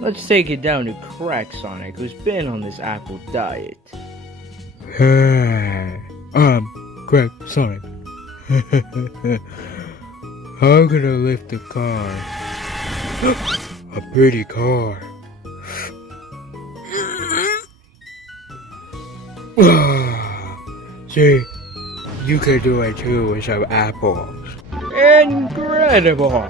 Let's take it down to Crack Sonic, who's been on this apple diet. Crack Sonic. I'm gonna lift the car. A pretty car. See, you can do it too with some apples. Incredible!